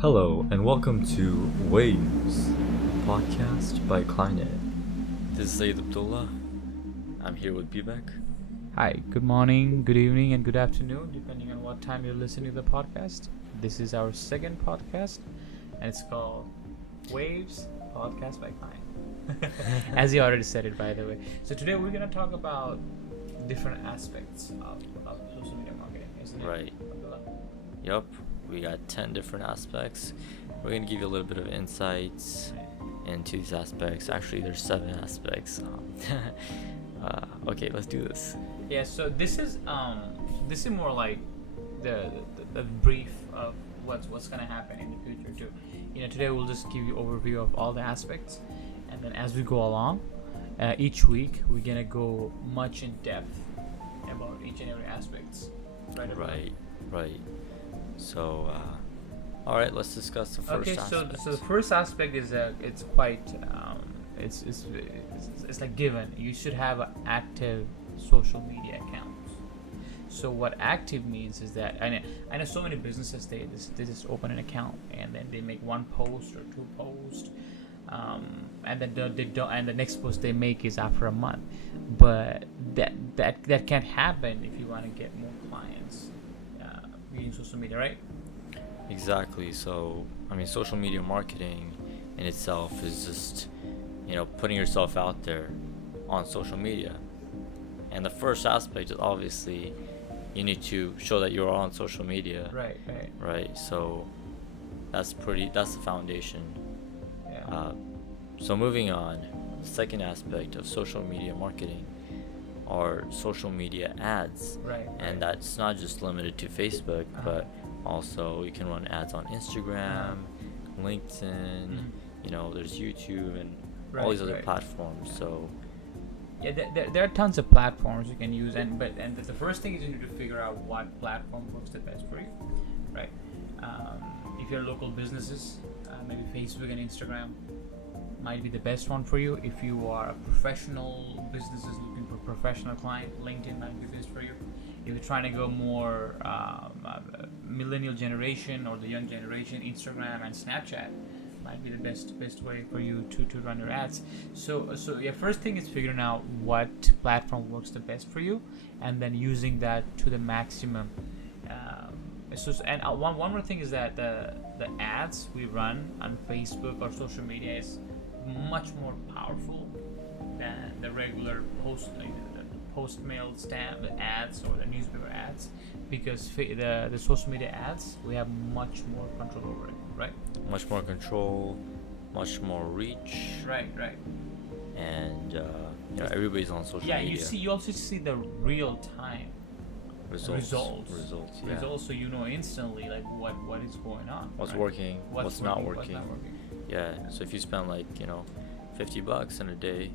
Hello and welcome to Waves, podcast by CliNet. This is Sayyid Abdullah. I'm here with Bibek. Hi, good morning, good evening, and good afternoon, depending on what time you're listening to the podcast. This is our second podcast, and it's called Waves, podcast by Klein. As you already said it, by the way. So today we're going to talk about different aspects of social media marketing, isn't it? Right. Yup, we got 10 different aspects. We're going to give you a little bit of insights into these aspects. Actually, there's 7 aspects. Okay, let's do this. Yeah, so this is more like the brief of what's gonna happen in the future too. Today we'll just give you overview of all the aspects, and then as we go along, each week we're gonna go much in depth about each and every aspects. Right. So, all right, let's discuss the first aspect. Okay, so the first aspect is it's quite it's like given. You should have an active social media account. So what active means is that I know so many businesses they just open an account and then they make one post or two posts, and then they don't, and the next post they make is after a month. But that can't happen if you want to get more clients using social media, right? Exactly. So, social media marketing in itself is just, putting yourself out there on social media. And the first aspect is obviously you need to show that you're on social media. Right. So that's the foundation. Yeah. So moving on, the second aspect of social media marketing are social media ads. Right. And that's not just limited to Facebook, but also you can run ads on Instagram, LinkedIn, there's YouTube and all these other platforms. So yeah, there are tons of platforms you can use, and the first thing is you need to figure out what platform works the best for you, right? If you're local businesses, maybe Facebook and Instagram might be the best one for you. If you are a professional businesses looking for a professional client, LinkedIn might be best for you. If you're trying to go more millennial generation or the young generation, Instagram and Snapchat might be the best way for you to run your ads. So yeah, first thing is figuring out what platform works the best for you, and then using that to the maximum. One more thing is that the ads we run on Facebook or social media is much more powerful than the regular post mail stamp ads or the newspaper ads, because the social media ads we have much more control over it, right? Much more control, much more reach. Right. And everybody's on social media. Yeah, you also see the real time results. Yeah. Results, so instantly like what is going on. What's right? working? What's not working? Yeah. Yeah. So if you spend $50 in a day,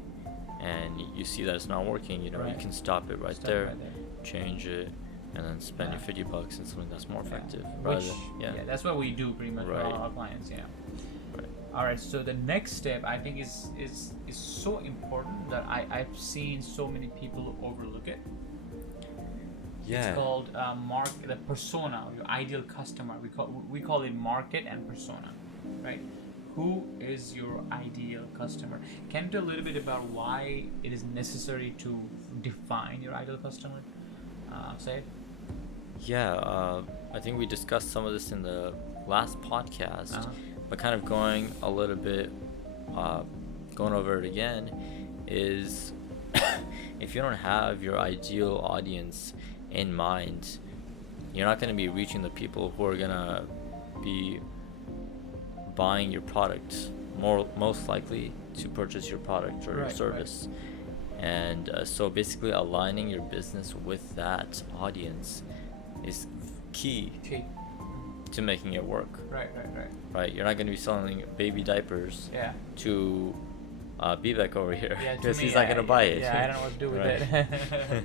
and you see that it's not working, you can stop it right there, change it, and then spend your $50 in something that's more effective. That's what we do pretty much for all our clients. Right. All right. So the next step I think is so important that I've seen so many people overlook it. Yeah. It's called the persona, your ideal customer. We call it market and persona, right? Who is your ideal customer? Can you tell a little bit about why it is necessary to define your ideal customer? Say it. Yeah, I think we discussed some of this in the last podcast, but kind of going a little bit, going over it again, is if you don't have your ideal audience in mind, you're not going to be reaching the people who are going to be buying your product, most likely to purchase your product or your service. And so basically aligning your business with that audience is key to making it work. Right. You're not going to be selling baby diapers to Bibek over here, because he's not going to buy it. Yeah, I don't know what to do with it.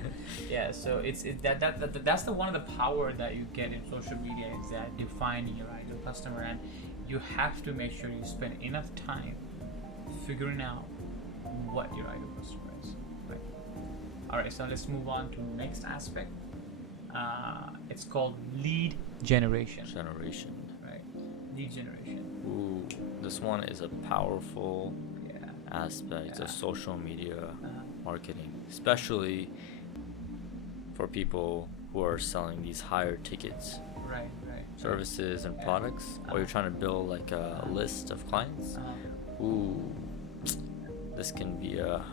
Yeah, so that's the one of the power that you get in social media, is that defining your ideal customer, and you have to make sure you spend enough time figuring out what your ideal customer is. Right. All right, so let's move on to the next aspect. It's called lead generation. Generation. Right. Lead generation. Ooh, this one is a powerful Yeah. aspect of social media Uh-huh. marketing, especially for people who are selling these higher tickets Right. services and Yeah. products, or you're trying to build like a list of clients. Ooh, this can be a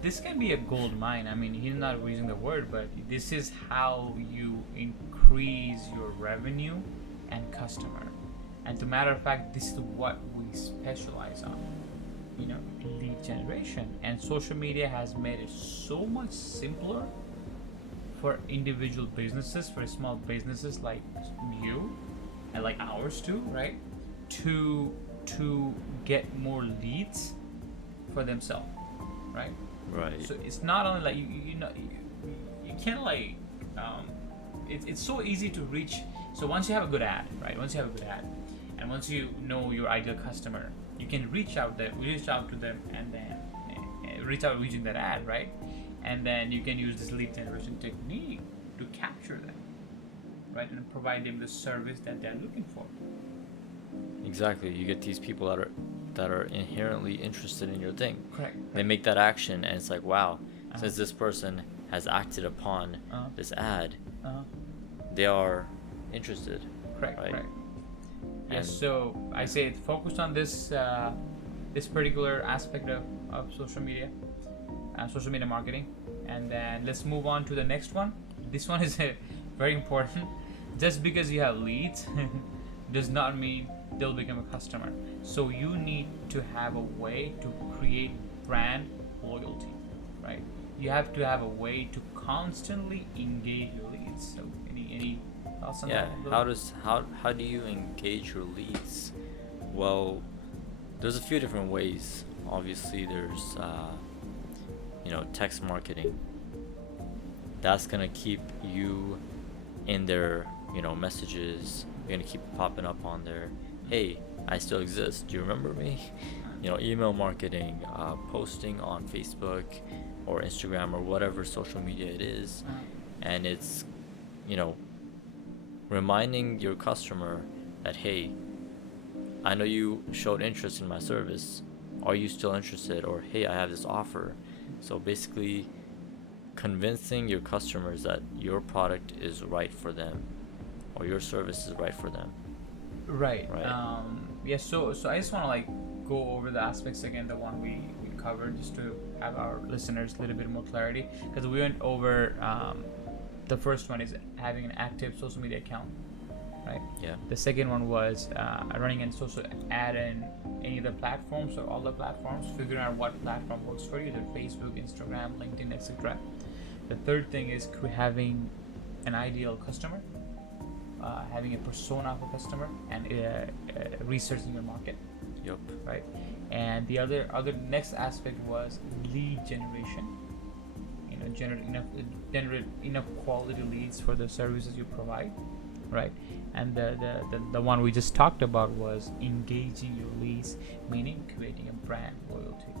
This can be a gold mine. I mean, he's not using the word, but this is how you increase your revenue and customer. And to matter of fact, this is what we specialize on. You know, lead generation. And social media has made it so much simpler for individual businesses, for small businesses like you and like ours too, right? To get more leads for themselves, right? right. So it's not only like you know you can't like it's so easy to reach. So once you have a good ad, right? Once you have a good ad, and once you know your ideal customer, you can reach out to them, and then reach out using that ad, right? And then you can use this lead generation technique to capture them, right, and provide them the service that they're looking for. Exactly. You get these people that are inherently interested in your thing. Correct. They make that action, and it's like, wow, since this person has acted upon this ad, they are interested. Correct. Right? Correct. Yes. So I say focused on this this particular aspect of social media marketing, and then let's move on to the next one. This one is very important. Just because you have leads does not mean they'll become a customer. So you need to have a way to create brand loyalty, right? You have to have a way to constantly engage your leads. So any thoughts on that? How do you engage your leads? Well, there's a few different ways. Obviously, there's text marketing. That's gonna keep you in their messages. You're gonna keep popping up on there. Hey, I still exist. Do you remember me? Email marketing, posting on Facebook or Instagram or whatever social media it is, and it's reminding your customer that, hey, I know you showed interest in my service. Are you still interested? Or, hey, I have this offer. So basically convincing your customers that your product is right for them or your service is right for them. Right. So I just want to go over the aspects again, the one we covered, just to have our listeners a little bit more clarity, because we went over the first one is having an active social media account, right? Yeah. The second one was running a social ad in any of the platforms or all the platforms, figuring out what platform works for you, either Facebook, Instagram, LinkedIn, etc. The third thing is having an ideal customer, having a persona of a customer, and researching your market. Yep. Right. And the other next aspect was lead generation. Generate enough quality leads for the services you provide, right? And the one we just talked about was engaging your leads, meaning creating a brand loyalty,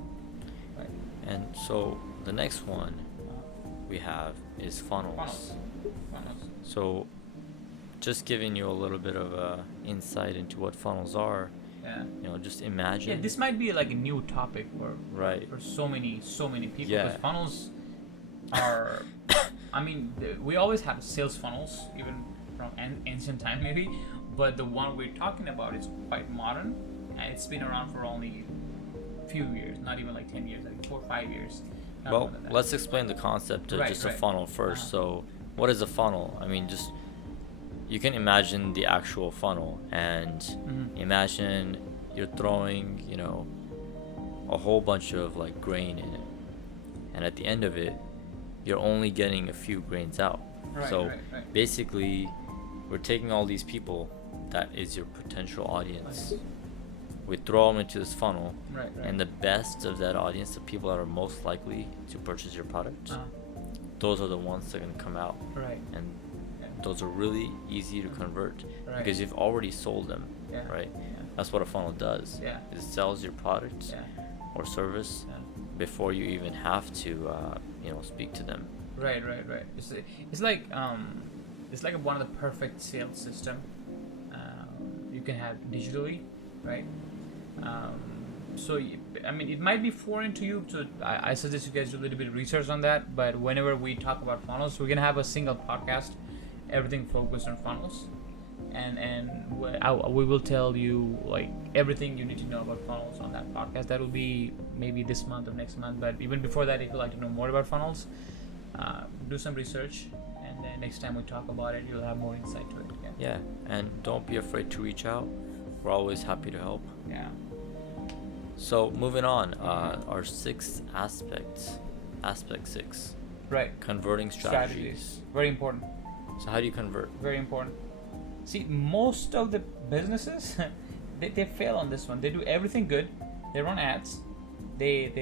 right? And so the next one we have is funnels. So just giving you a little bit of insight into what funnels are. Yeah. Just imagine. Yeah, this might be like a new topic for so many people. Yeah. Because funnels are, I mean, we always have sales funnels, even from ancient time maybe, but the one we're talking about is quite modern, and it's been around for only a few years, not even like 10 years, like 4 or 5 years. Well, let's explain the concept of a funnel first. So what is a funnel? I mean, just you can imagine the actual funnel, and imagine you're throwing a whole bunch of grain in it, and at the end of it you're only getting a few grains out. Basically we're taking all these people that is your potential audience, we throw them into this funnel, and the best of that audience, the people that are most likely to purchase your product, those are the ones that are going to come out, and those are really easy to convert because you've already sold them, right? That's what a funnel does. It sells your product or service before you even have to speak to them. Right. It's like one of the perfect sales system. You can have digitally, right? So I mean, it might be foreign to you, so I suggest you guys do a little bit of research on that. But whenever we talk about funnels, we're gonna have a single podcast, everything focused on funnels, and we will tell you like everything you need to know about funnels on that podcast. That will be maybe this month or next month. But even before that, if you'd like to know more about funnels, do some research, and then next time we talk about it, you'll have more insight to it. Yeah, and don't be afraid to reach out. We're always happy to help. Yeah. So moving on, our sixth aspect 6. Right. Converting strategies. Very important. So how do you convert? Very important. See, most of the businesses, they fail on this one. They do everything good. They run ads. They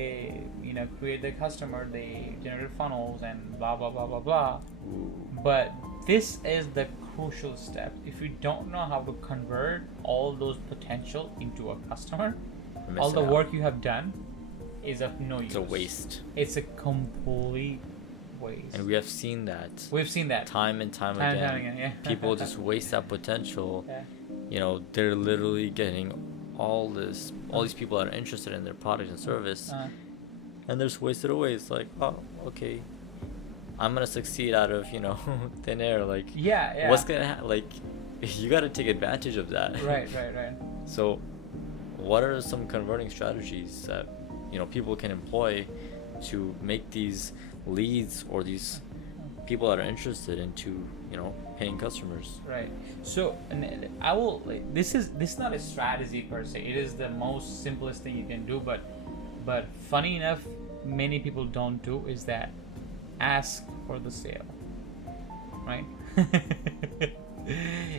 create the customer. They generate funnels and blah blah blah blah blah. Ooh. But this is the crucial step. If you don't know how to convert all those potential into a customer, all the work you have done is of no use. It's a waste. It's a complete waste. And we have seen that. We've seen that time and time again. Yeah. People just waste that potential. Yeah. They're literally getting all these people that are interested in their product and service, and they're just wasted away. It's like, oh, okay, I'm gonna succeed out of thin air. Like, yeah. What's gonna like? You gotta take advantage of that. Right. So, what are some converting strategies that people can employ to make these leads or these people that are interested into paying customers? Right. So, and I will. This is not a strategy per se. It is the most simplest thing you can do. But funny enough, many people don't do is that ask for the sale. Right.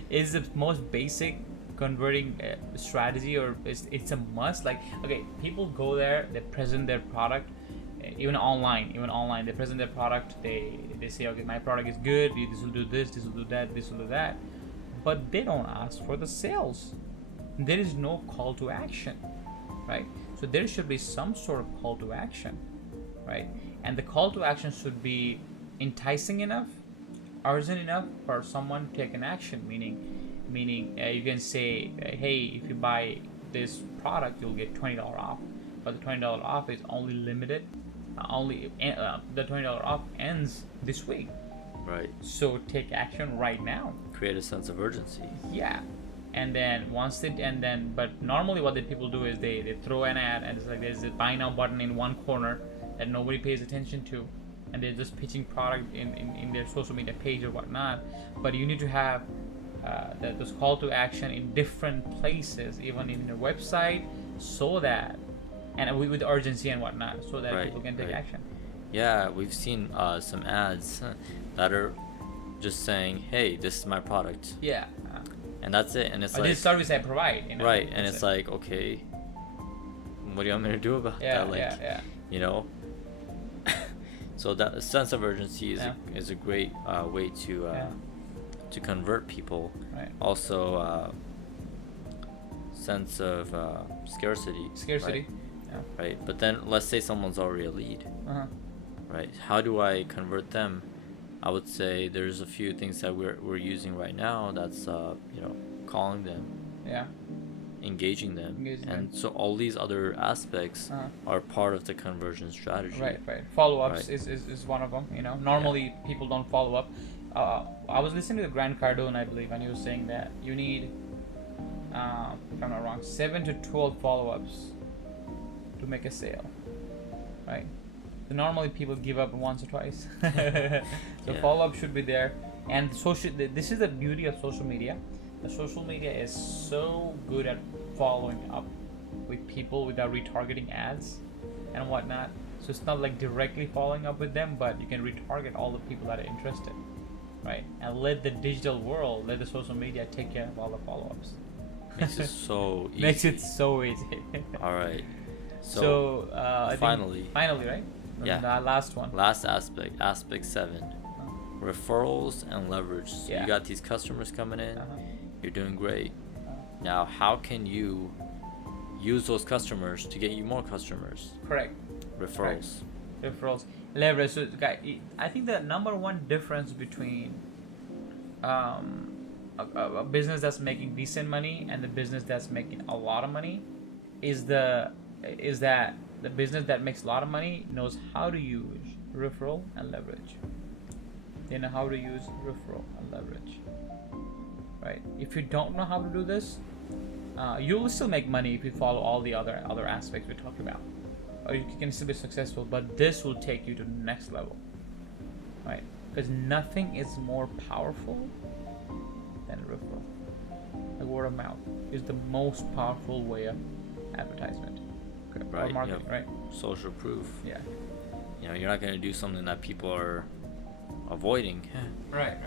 Is the most basic converting strategy, or it's a must. Like, okay, people go there, they present their product, even online they present their product, they say, okay, my product is good, this will do this will do that, this will do that, but they don't ask for the sales. There is no call to action, right? So there should be some sort of call to action, right? And the call to action should be enticing enough, urgent enough for someone to take an action, meaning you can say, hey, if you buy this product, you'll get $20 off, but the $20 off is only limited, the $20 off ends this week, right? So take action right now. Create a sense of urgency. Yeah. And then but normally what the people do is they throw an ad, and it's like there's a buy now button in one corner that nobody pays attention to, and they're just pitching product in their social media page or whatnot. But you need to have those call to action in different places, even in your website, so that, and with urgency and whatnot, so that people can take action. Yeah, we've seen some ads that are just saying, hey, this is my product. Yeah. And that's it. And it's like, this service I provide. Right. And it's like, okay, what do you want me to do about that? Like, So that sense of urgency is a great way to convert people. Right. Also, sense of scarcity. Right? Yeah. Right. But then let's say someone's already a lead. Right. How do I convert them? I would say there's a few things that we're using right now. That's calling them. Yeah. Engaging them. So all these other aspects are part of the conversion strategy. Right. Follow-ups is one of them. Normally people don't follow up. I was listening to Grant Cardone, I believe, and he was saying that you need, if I'm not wrong, 7 to 12 follow-ups to make a sale, right? So normally people give up once or twice. So follow-up should be there. And this is the beauty of social media. The social media is so good at following up with people without retargeting ads and whatnot. So it's not like directly following up with them, but you can retarget all the people that are interested, right? And let the digital world, let the social media take care of all the follow-ups. Makes it so easy. Makes it so easy. All right. So finally, right? Yeah. The last one. Last aspect 7. Referrals and leverage. So you got these customers coming in. You're doing great. Now, how can you use those customers to get you more customers? Correct. Referrals. Leverage. So, I think the number one difference between a business that's making decent money and the business that's making a lot of money is that the business that makes a lot of money knows how to use referral and leverage. They know how to use referral and leverage, right? If you don't know how to do this, you'll still make money if you follow all the other aspects we talked about, or you can still be successful. But this will take you to the next level, right? Because nothing is more powerful than referral. Like word of mouth is the most powerful way of advertisement, right? Or marketing, right? Social proof. Yeah. You know, you're not gonna do something that people are avoiding. Right.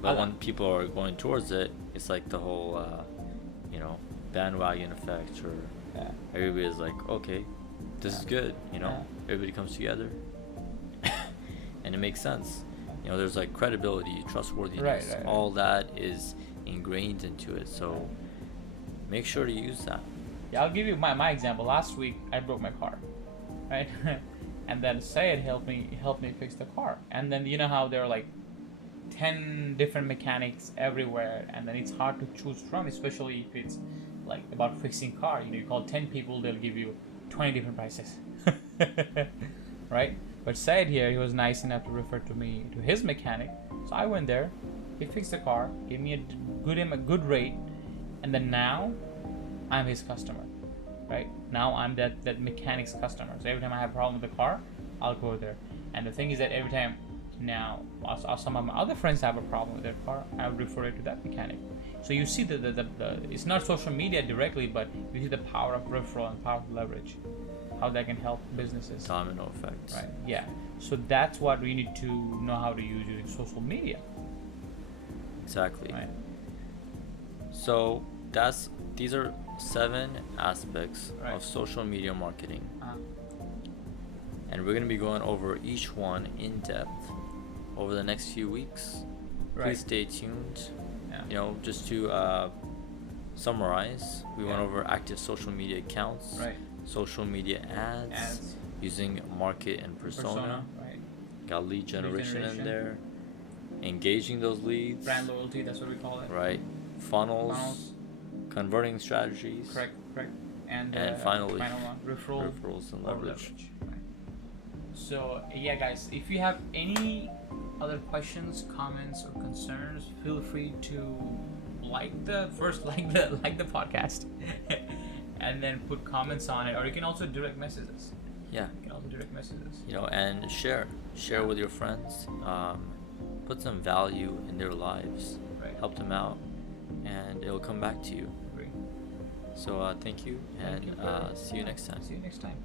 But when people are going towards it, it's like the whole, bandwagon effect, or everybody's like, okay, this is good. Everybody comes together, and it makes sense. There's like credibility, trustworthiness, Right. all that is ingrained into it. So make sure to use that. Yeah, I'll give you my example. Last week I broke my car, right? And then Syed helped me fix the car. And then you know how there are like 10 different mechanics everywhere, and then it's hard to choose from, especially if it's like about fixing car. You call 10 people, they'll give you 20 different prices. Right? But Syed here, he was nice enough to refer to me to his mechanic. So I went there, he fixed the car, gave me a good rate, and then now I'm his customer. Right? Now I'm that mechanic's customer. So every time I have a problem with the car, I'll go there. And the thing is that every time now some of my other friends have a problem with their car, I would refer it to that mechanic. So you see the it's not social media directly, but you see the power of referral and power of leverage, how that can help businesses. Domino effect. Right. Yeah. So that's what we need to know how to use using social media. Exactly. Right. So these are 7 aspects of social media marketing. And we're going to be going over each one in depth over the next few weeks. Please stay tuned. Just to summarize, we went over active social media accounts, social media ads, using market and persona. Got lead generation in there, engaging those leads, brand loyalty, that's what we call it. Right. Funnels. Converting strategies. Correct. And finally, final one, referrals and leverage. Right. So yeah, guys, if you have any other questions, comments, or concerns, feel free to like the podcast, and then put comments on it, or you can also direct message us. Yeah. You can also direct message us. And share with your friends. Put some value in their lives. Right. Help them out, and it'll come back to you. Agree. So thank you, and see you next time. See you next time.